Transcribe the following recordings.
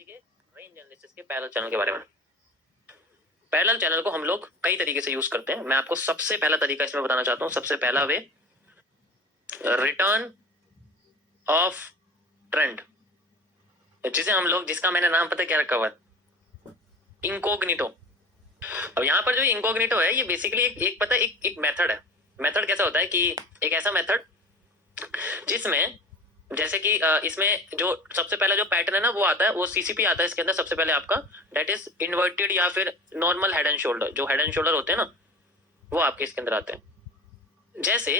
सीखे range analysis के parallel channel के बारे में। पैरेलल चैनल को हम लोग कई तरीके से यूज करते हैं। मैं आपको सबसे पहला तरीका इसमें बताना चाहता हूं। सबसे पहला वे रिटर्न ऑफ ट्रेंड, जिसे हम लोग, जिसका मैंने नाम पता क्या रखा हुआ है, इनकॉग्निटो। अब यहाँ पर जो इनकॉग्निटो है ये बेसिकली एक पता एक मेथड है। मेथड कैसा होता है कि एक ऐसा मेथड जिसमें जैसे कि इसमें जो सबसे पहला जो पैटर्न है ना वो आता है, वो सीसीपी आता है इसके अंदर सबसे पहले आपका, दैट इज इन्वर्टेड या फिर नॉर्मल हेड एंड शोल्डर। जो हेड एंड शोल्डर होते हैं ना वो आपके इसके अंदर आते हैं। जैसे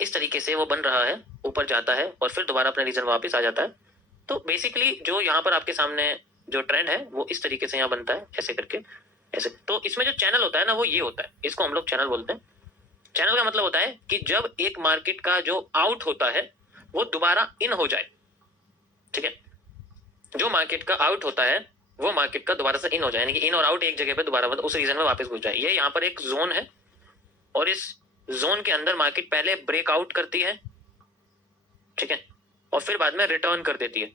इस तरीके से वो बन रहा है, ऊपर जाता है और फिर दोबारा अपने रीजन वापस आ जाता है। तो बेसिकली जो यहाँ पर आपके सामने जो ट्रेंड है वो इस तरीके से यहाँ बनता है, ऐसे करके ऐसे। तो इसमें जो चैनल होता है ना वो ये होता है, इसको हम लोग चैनल बोलते हैं। चैनल का मतलब होता है कि जब एक मार्केट का जो आउट होता है वो दोबारा इन हो जाए, ठीक है। जो मार्केट का आउट होता है वो मार्केट का दोबारा से इन हो जाए, यानी कि इन और आउट एक जगह पे दोबारा मतलब उस रीजन में वापस घुस जाए। ये यहाँ पर एक जोन है और इस जोन के अंदर मार्केट पहले ब्रेकआउट करती है, ठीक है, और फिर बाद में रिटर्न कर देती है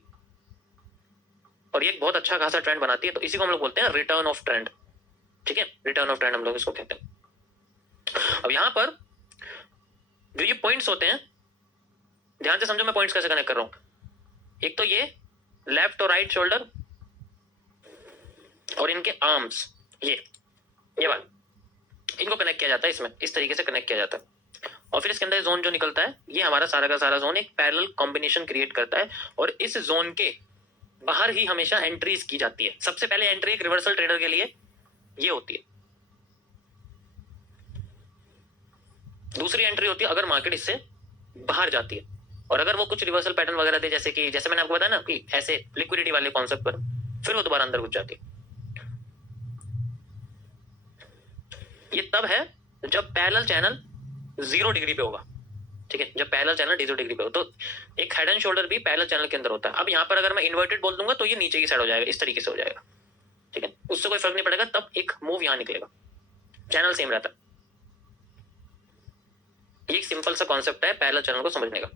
और ये एक बहुत अच्छा खासा ट्रेंड बनाती है। तो इसी को हम लोग बोलते हैं रिटर्न ऑफ ट्रेंड, ठीक है। रिटर्न ऑफ ट्रेंड हम लोग इसको कहते हैं। अब यहां पर जो ये पॉइंट्स होते हैं, ध्यान से समझो मैं पॉइंट्स कैसे कनेक्ट कर रहा हूं। एक तो ये लेफ्ट और राइट शोल्डर और इनके आर्म्स, ये वाला, इनको कनेक्ट किया जाता है इसमें, इस तरीके से कनेक्ट किया जाता है। और फिर इसके अंदर जोन जो निकलता है, ये हमारा सारा का सारा जोन एक पैरेलल कॉम्बिनेशन क्रिएट करता है और इस जोन के बाहर ही हमेशा एंट्रीज की जाती है। सबसे पहले एंट्री एक रिवर्सल ट्रेडर के लिए ये होती है। दूसरी एंट्री होती है अगर मार्केट इससे बाहर जाती है और अगर वो कुछ रिवर्सल पैटर्न वगैरह दे, जैसे कि जैसे मैंने आपको बताया ना कि ऐसे लिक्विडिटी वाले कॉन्सेप्ट पर, फिर वो दोबारा अंदर घुस जाती है। ये तब है जब पैरेलल चैनल 0 डिग्री पे होगा, ठीक है। जब पैरेलल चैनल 0 डिग्री पे हो तो एक हेड एंड शोल्डर भी पैरेलल चैनल के अंदर होता है। अब यहाँ पर अगर मैं इन्वर्टेड बोल दूंगा तो ये नीचे की साइड हो जाएगा, इस तरीके से हो जाएगा, ठीक है। उससे कोई फर्क नहीं पड़ेगा, तब एक मूव यहाँ निकलेगा, चैनल सेम रहता है। ये एक सिंपल सा कॉन्सेप्ट है पैरेलल चैनल को समझने का।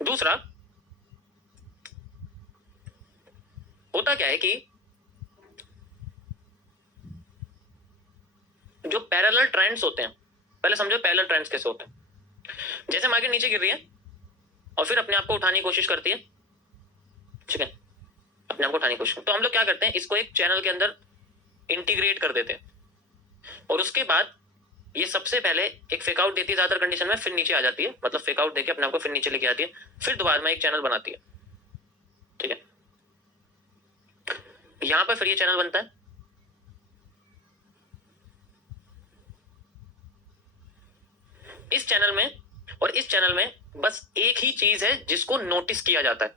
दूसरा होता क्या है कि जो पैरेलल ट्रेंड्स होते हैं, पहले समझो पैरेलल ट्रेंड्स कैसे होते हैं। जैसे मार्केट नीचे गिर रही है और फिर अपने आप को उठाने की कोशिश करती है, ठीक है, अपने आप को उठाने की कोशिश, तो हम लोग क्या करते हैं, इसको एक चैनल के अंदर इंटीग्रेट कर देते हैं और उसके बाद ये सबसे पहले एक फेक आउट देती है ज्यादातर कंडीशन में, फिर नीचे आ जाती है, मतलब फेक आउट देके अपने आप को फिर नीचे लेके आती है, फिर दोबारा में एक चैनल बनाती है, ठीक है। यहां पर फिर ये चैनल बनता है, इस चैनल में और इस चैनल में बस एक ही चीज है जिसको नोटिस किया जाता है।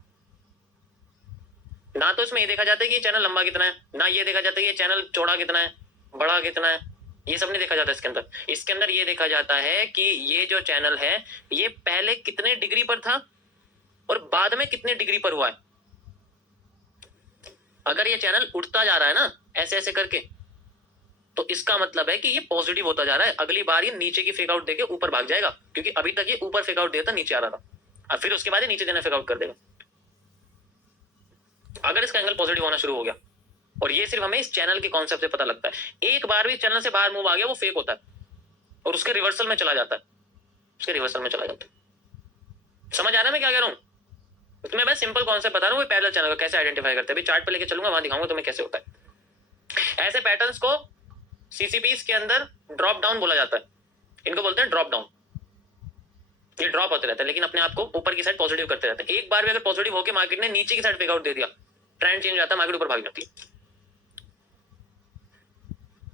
ना तो इसमें ये देखा जाता है कि ये चैनल लंबा कितना है, ना ये देखा जाता है कि ये चैनल चौड़ा कितना है, बड़ा कितना है, ये सब नहीं देखा जाता इसके अंदर। इसके अंदर ये देखा जाता है कि ये जो चैनल है ये पहले कितने डिग्री पर था और बाद में कितने डिग्री पर हुआ है। अगर ये चैनल उठता जा रहा है ना ऐसे ऐसे करके, तो इसका मतलब है कि ये पॉजिटिव होता जा रहा है। अगली बार ये नीचे की फेक आउट देके ऊपर भाग जाएगा, क्योंकि अभी तक ये ऊपर फेक आउट देता नीचे आ रहा था, और फिर उसके बाद ये नीचे देना फेक आउट कर देगा। अगर इसका एंगल पॉजिटिव होना शुरू हो गया, और ये सिर्फ हमें इस चैनल के कॉन्सेप्ट से पता लगता है। एक बार भी चैनल से बाहर मूव आ गया वो फेक होता है और उसके रिवर्सल में चला जाता है, उसके रिवर्सल में चला जाता है। समझ आ रहा है मैं क्या कह रहा हूं? तुम्हें मैं सिंपल कॉन्सेप्ट बता रहा हूं, वो पैरेलल चैनल को कैसे आइडेंटिफाई करते हैं। अभी चार्ट पे लेके चलूंगा, वहां दिखाऊंगा तुम्हें कैसे होता है। ऐसे पैटर्न्स को सीसीपीस के अंदर ड्रॉप डाउन बोला जाता है, इनको बोलते हैं ड्रॉप डाउन। ये ड्रॉप होते रहते हैं लेकिन अपने आप को ऊपर की साइड पॉजिटिव करते रहते हैं। एक बार भी अगर पॉजिटिव होकर मार्केट ने नीचे की साइड फेक आउट दे दिया, ट्रेंड चेंज आता है, मार्केट ऊपर भाग जाती है।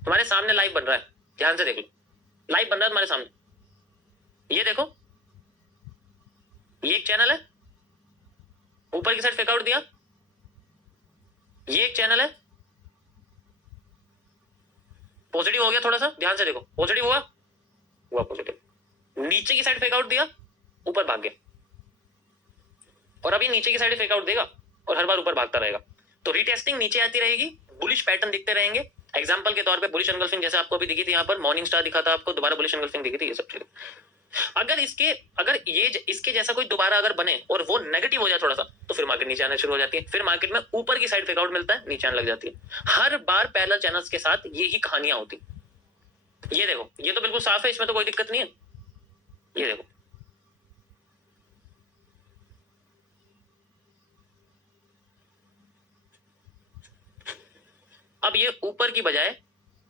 तुम्हारे सामने लाइव बन रहा है, ध्यान से देख लो, लाइव बन रहा है तुम्हारे सामने। ये देखो, ये एक चैनल है, ऊपर की साइड फेक आउट दिया, ये एक चैनल है, पॉजिटिव हो गया, थोड़ा सा ध्यान से देखो, पॉजिटिव हुआ पॉजिटिव, नीचे की साइड फेक आउट दिया, ऊपर भाग गया, और अभी नीचे की साइड फेक आउट देगा और हर बार ऊपर भागता रहेगा। तो रीटेस्टिंग नीचे आती रहेगी, बुलिश पैटर्न दिखते रहेंगे। एग्जांपल के तौर पे बुलिश एनगल्फिंग जैसे आपको अभी दिखी थी, यहाँ पर मॉर्निंग स्टार दिखा था आपको, दोबारा बुलिश एनगल्फिंग दिखी थी, ये सब चीजें। अगर ये इसके जैसा कोई दोबारा अगर बने और वो नेगेटिव हो जाए थोड़ा सा, तो फिर मार्केट नीचे आना शुरू हो जाती है, फिर मार्केट में ऊपर की साइड फेकआउट मिलता है, नीचे आने लग जाती है। हर बार पैरेलल चैनल्स के साथ यही कहानियां होती। ये देखो, ये तो बिल्कुल साफ है, इसमें तो कोई दिक्कत नहीं है। ये देखो, अब ये ऊपर की बजाय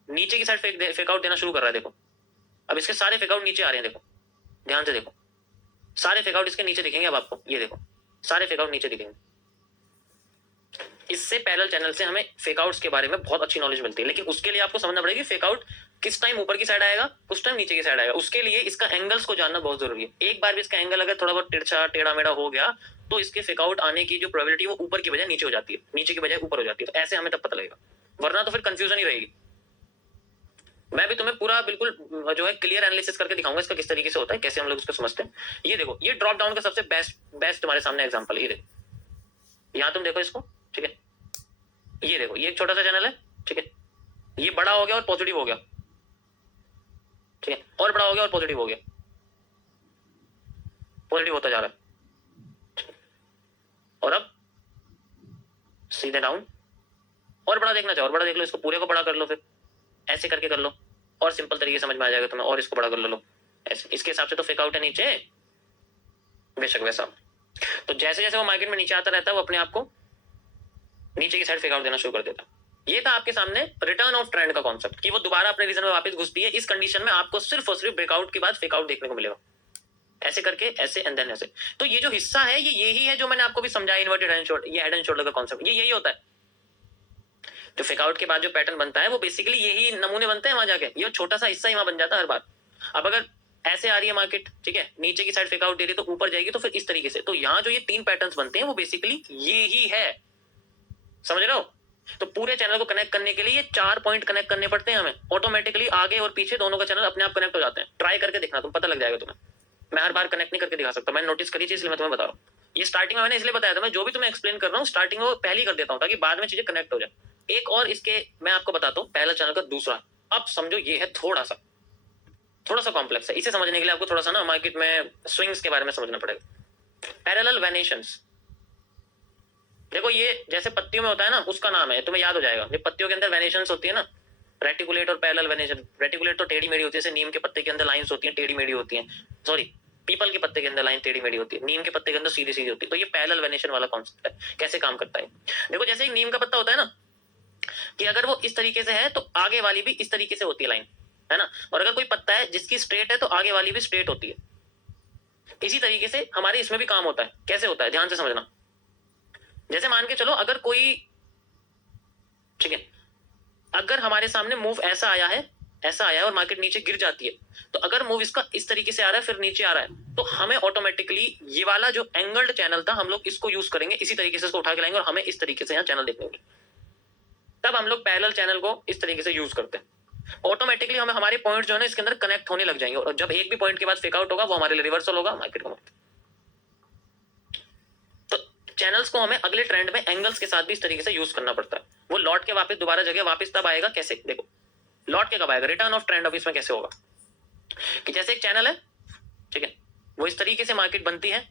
नीचे की साइड फेकआउट देना शुरू कर रहा है। देखो, अब इसके सारे फेकआउट नीचे आ रहे हैं। देखो, ध्यान से देखो, सारे फेकआउट इसके नीचे दिखेंगे अब आपको। ये देखो, सारे फेकआउट नीचे दिखेंगे। इससे पैरेलल चैनल से हमें फेकआउट्स के बारे में बहुत अच्छी नॉलेज मिलती है, लेकिन उसके लिए आपको समझना पड़ेगा फेकआउट किस टाइम ऊपर की साइड आएगा, कुछ टाइम नीचे की साइड आएगा। उसके लिए इसका एंगल्स को जानना बहुत जरूरी है। एक बार भी इसका एंगल अगर थोड़ा बहुत तिरछा टेढ़ा मेढ़ा हो गया, तो इसके फेकआउट आने की जो प्रोबेबिलिटी वो ऊपर की बजाय नीचे हो जाती है, नीचे की बजाय ऊपर हो जाती है। तो ऐसे हमें तब पता लगेगा, वरना तो फिर कंफ्यूजन ही रहेगी। मैं भी तुम्हें पूरा बिल्कुल जो है क्लियर एनालिसिस करके दिखाऊंगा इसका किस तरीके से होता है, कैसे हम लोग उसको समझते हैं। ये देखो, ये ड्रॉप डाउन का सबसे बेस्ट तुम्हारे सामने एग्जांपल है। ये देखो, यहाँ तुम देखो इसको, ठीक है। ये देखो, ये एक छोटा सा चैनल है, ठीक है। ये बड़ा हो गया और पॉजिटिव हो गया, ठीक है, और बड़ा हो गया और पॉजिटिव हो गया, पॉजिटिव होता जा रहा है। और अब सीधे डाउन, और बड़ा देखना चाहो और बड़ा देख लो, इसको पूरे को बड़ा कर लो, फिर ऐसे करके कर लो, और सिंपल तरीके समझ में आ जाएगा तुम्हें। और इसको बड़ा कर लो ऐसे, इसके हिसाब से तो फेक आउट है नीचे, बेशक वैसा। तो जैसे जैसे वो मार्केट में नीचे आता रहता है, वो अपने आप को नीचे की साइड फेक आउट देना शुरू कर देता है। ये था आपके सामने रिटर्न ऑफ ट्रेंड का कॉन्सेप्ट, कि वो दोबारा अपने रीजन में वापस घुसती है। इस कंडीशन में आपको सिर्फ और सिर्फ ब्रेकआउट के बाद फेक आउट देखने को मिलेगा, ऐसे करके, ऐसे एंड देन ऐसे। तो ये जो हिस्सा है, ये यही है जो मैंने आपको भी समझाया, इन्वर्टेड हेड एंड शोल्डर, ये हेड एंड शोल्डर का कॉन्सेप्ट, ये यही होता है। जो फेकआउट के बाद जो पैटर्न बनता है, वो बेसिकली यही नमूने बनते हैं वहां जाके, ये छोटा सा हिस्सा ही वहां बन जाता है हर बार। अब अगर ऐसे आ रही है मार्केट, ठीक है, नीचे की साइड फेकआउट दे रही तो ऊपर जाएगी, तो फिर इस तरीके से। तो यहाँ जो ये 3 पैटर्न्स बनते हैं, वो बेसिकली ये ही है, समझ रहे हो। तो पूरे चैनल को कनेक्ट करने के लिए ये 4 पॉइंट कनेक्ट करने पड़ते हैं हमें। ऑटोमेटिकली आगे और पीछे दोनों का चैनल अपने आप कनेक्ट हो जाते हैं। ट्राई करके देखना, तुम पता लग जाएगा तुम्हें। मैं हर बार कनेक्ट नहीं करके दिखा सकता, मैंने नोटिस करी चीज, इसलिए मैं तुम्हें बता रहा हूँ। ये स्टार्टिंग में मैंने इसलिए बताया था, मैं जो भी तुम्हें एक्सप्लेन कर रहा हूँ स्टार्टिंग में पहले ही कर देता हूँ, ताकि बाद में चीजें कनेक्ट हो जाए। एक और इसके मैं आपको बताता हूँ, पहला चैनल का दूसरा। अब समझो, ये है थोड़ा सा कॉम्प्लेक्स है। इसे समझने के लिए आपको थोड़ा सा ना मार्केट में स्विंग्स के बारे में समझना पड़ेगा। पैरेलल वेनेशंस, देखो ये जैसे पत्तियों में होता है ना, उसका नाम है, तुम्हें याद हो जाएगा। ये पत्तियों के अंदर वेनेशंस होती है ना, रेटिकुलेट और पैरेलल वेनेशन। रेटिकुलेट तो टेढ़ी मेढ़ी होती है, जैसे नीम के पत्ते के अंदर लाइंस होती है, टेढ़ी मेढ़ी होती है। सॉरी, पीपल के पत्ते के अंदर लाइन टेढ़ी मेढ़ी होती है, नीम के पत्ते के अंदर सीधी सीधी होती है। तो ये पैरेलल वेनेशन वाला कॉन्सेप्ट है। कैसे काम करता है, देखो जैसे एक नीम का पत्ता होता है ना, कि अगर वो इस तरीके से है तो आगे वाली भी इस तरीके से होती है लाइन, है ना। और अगर कोई पत्ता है जिसकी स्ट्रेट है तो आगे वाली भी स्ट्रेट होती है। इसी तरीके से हमारे इसमें भी काम होता है। कैसे होता है, ध्यान से समझना। जैसे मान के चलो, अगर कोई, ठीक है, अगर हमारे सामने मूव ऐसा आया है और मार्केट नीचे गिर जाती है, तो अगर मूव इसका इस तरीके से आ रहा है फिर नीचे आ रहा है, तो हमें ऑटोमेटिकली ये वाला जो एंगल्ड चैनल था, हम लोग इसको यूज करेंगे, इसी तरीके से इसको उठा के लाएंगे और हमें इस तरीके से यहाँ चैनल देखने को। तब हम लोग पैरेलल चैनल को इस तरीके से यूज करते हैं। ऑटोमेटिकली हमें हमारे पॉइंट जो है ना इसके अंदर कनेक्ट होने लग जाएंगे, और जब एक भी पॉइंट के बाद फेकआउट होगा, वो हमारे लिए रिवर्सल होगा, मार्केट को। तो चैनल्स को हमें अगले ट्रेंड में एंगल्स के साथ भी इस तरीके से यूज करना पड़ता है। वो लौट के वापस दोबारा जगह वापस तब आएगा, कैसे, देखो लौट के कब आएगा, रिटर्न ऑफ ट्रेंड। अब इसमें कैसे होगा, कि जैसे एक चैनल है, ठीक है, वो इस तरीके से मार्केट बनती है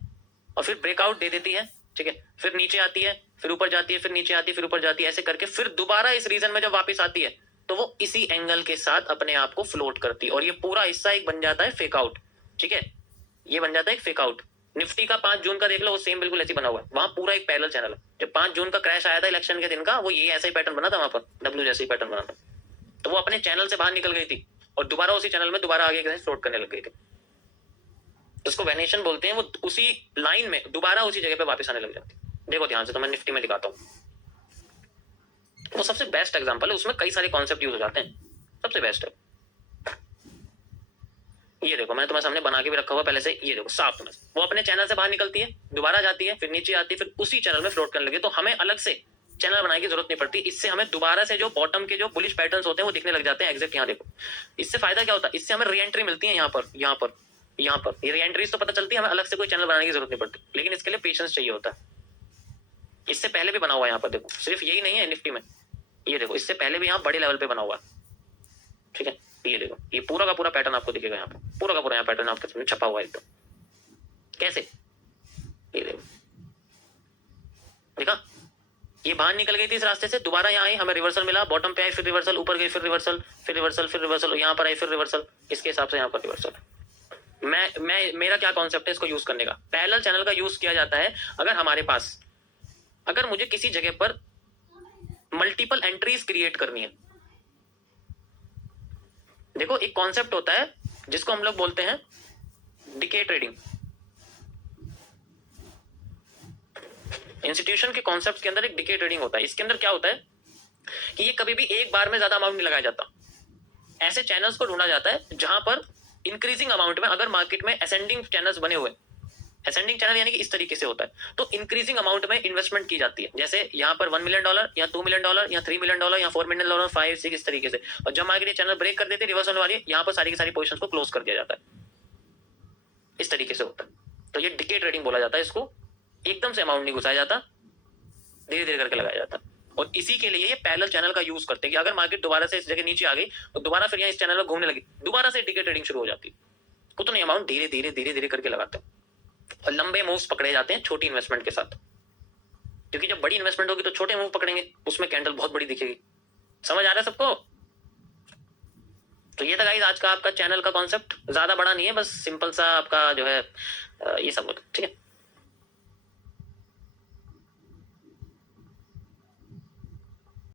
और फिर ब्रेकआउट दे देती है, ठीक है, फिर नीचे आती है, फिर ऊपर जाती है, फिर नीचे आती है, फिर ऊपर जाती है, ऐसे करके फिर दोबारा इस रीजन में जब वापस आती है, तो वो इसी एंगल के साथ अपने आप को फ्लोट करती है, और ये पूरा हिस्सा एक बन जाता है फेकआउट, ठीक है, ये बन जाता है एक फेकआउट। निफ्टी का 5 जून का देख लो, वो सेम बिल्कुल ऐसे बना हुआ है, वहां पूरा एक पैरेलल चैनल है। जब 5 जून का क्रैश आया था इलेक्शन के दिन का, वो ये ऐसा ही पैटर्न बना था, वहां पर डब्ल्यू जैसे ही पैटर्न बना था। तो वो अपने चैनल से बाहर निकल गई थी और दोबारा उसी चैनल में दोबारा आगे फ्लोट करने लग गई थी। उसको वेनेशन बोलते हैं। वो उसी लाइन में दोबारा उसी जगह पे वापस आने लग जाती है। देखो ध्यान से, तो मैं निफ्टी में दिखाता हूँ। वो सबसे बेस्ट एग्जांपल है, उसमें कई सारे कॉन्सेप्ट यूज हो जाते हैं, सबसे बेस्ट है। ये देखो, मैंने तुम्हारे सामने बना के भी रखा हुआ पहले से। ये देखो साफ तुम्हें, वो अपने चैनल से बाहर निकलती है, दोबारा जाती है, फिर नीचे आती है, फिर उसी चैनल में फ्लोट करने लगी। तो हमें अलग से चैनल बनाने की जरूरत नहीं पड़ती। इससे हमें दोबारा से जो बॉटम के जो बुलिश पैटर्न्स होते हैं वो दिखने लग जाते हैं। एग्जैक्ट यहाँ देखो, इससे फायदा क्या होता है, इससे हमें री एंट्री मिलती है। यहाँ पर ये री एंट्रीज तो पता चलती है, हमें अलग से कोई चैनल बनाने की जरूरत नहीं पड़ती। लेकिन इसके लिए पेशेंस चाहिए होता है। इससे पहले भी बना हुआ है यहाँ पर, देखो सिर्फ यही नहीं है निफ्टी में, ये देखो इससे पहले भी यहाँ बड़े लेवल पे बना हुआ है। ठीक है, ये देखो, ये पूरा का पूरा पैटर्न आपको दिखेगा यहाँ पे, पूरा का पूरा यहाँ पैटर्न आपके सामने छपा हुआ है एकदम। कैसे, ये देखो, देखा, ये बाहर निकल गई थी इस रास्ते से, दोबारा यहाँ आई, हमें रिवर्सल मिला, बॉटम पे आई, फिर रिवर्सल, ऊपर गई, फिर रिवर्सल, फिर रिवर्सल, फिर रिवर्सल, यहाँ पर आई, फिर रिवर्सल, इसके हिसाब से यहाँ पर रिवर्सल। मेरा क्या कॉन्सेप्ट है इसको यूज करने का, पैरेलल चैनल का यूज किया जाता है अगर हमारे पास, अगर मुझे किसी जगह पर मल्टीपल एंट्रीज क्रिएट करनी है। देखो, एक कॉन्सेप्ट होता है जिसको हम लोग बोलते हैं डिके ट्रेडिंग। इंस्टीट्यूशन के कॉन्सेप्ट के अंदर एक डिके ट्रेडिंग होता है। इसके अंदर क्या होता है कि ये कभी भी एक बार में ज्यादा अमाउंट नहीं लगाया जाता। ऐसे चैनल्स को ढूंढा जाता है जहां पर इंक्रीजिंग अमाउंट में, अगर मार्केट में असेंडिंग चैनल्स बने हुए, असेंडिंग चैनल यानी कि इस तरीके से होता है, तो इंक्रीजिंग अमाउंट में इन्वेस्टमेंट की जाती है। जैसे यहाँ पर $1 मिलियन या $2 मिलियन या $3 मिलियन या $4 मिलियन, 5, 6, इस तरीके से। और जब मार्केट चैनल ब्रेक कर देते, रिवर्स होने वाली है, यहाँ पर सारी की सारी पोजिशन को क्लोज कर दिया जाता है। इस तरीके से होता है। तो ये डिके ट्रेडिंग बोला जाता है इसको। एकदम से अमाउंट नहीं घुसाया जाता, धीरे धीरे करके लगाया जाता है। और इसी के लिए ये पैरेलल चैनल का यूज करते हैं कि अगर मार्केट दोबारा से इस जगह नीचे आ गई तो दोबारा फिर यहाँ इस चैनल में घूमने लगी, दोबारा से डिके ट्रेडिंग शुरू हो जाती है। उतने अमाउंट धीरे धीरे धीरे धीरे करके लगाते हैं और लंबे मूव्स पकड़े जाते हैं छोटी इन्वेस्टमेंट के साथ। क्योंकि जब बड़ी इन्वेस्टमेंट होगी तो छोटे मूव पकड़ेंगे, उसमें कैंडल बहुत बड़ी दिखेगी। समझ आ रहा है सबको? तो ये था गाइस आज का आपका चैनल का कॉन्सेप्ट। ज्यादा बड़ा नहीं है, बस सिंपल सा आपका जो है ये सब होता है। ठीक है।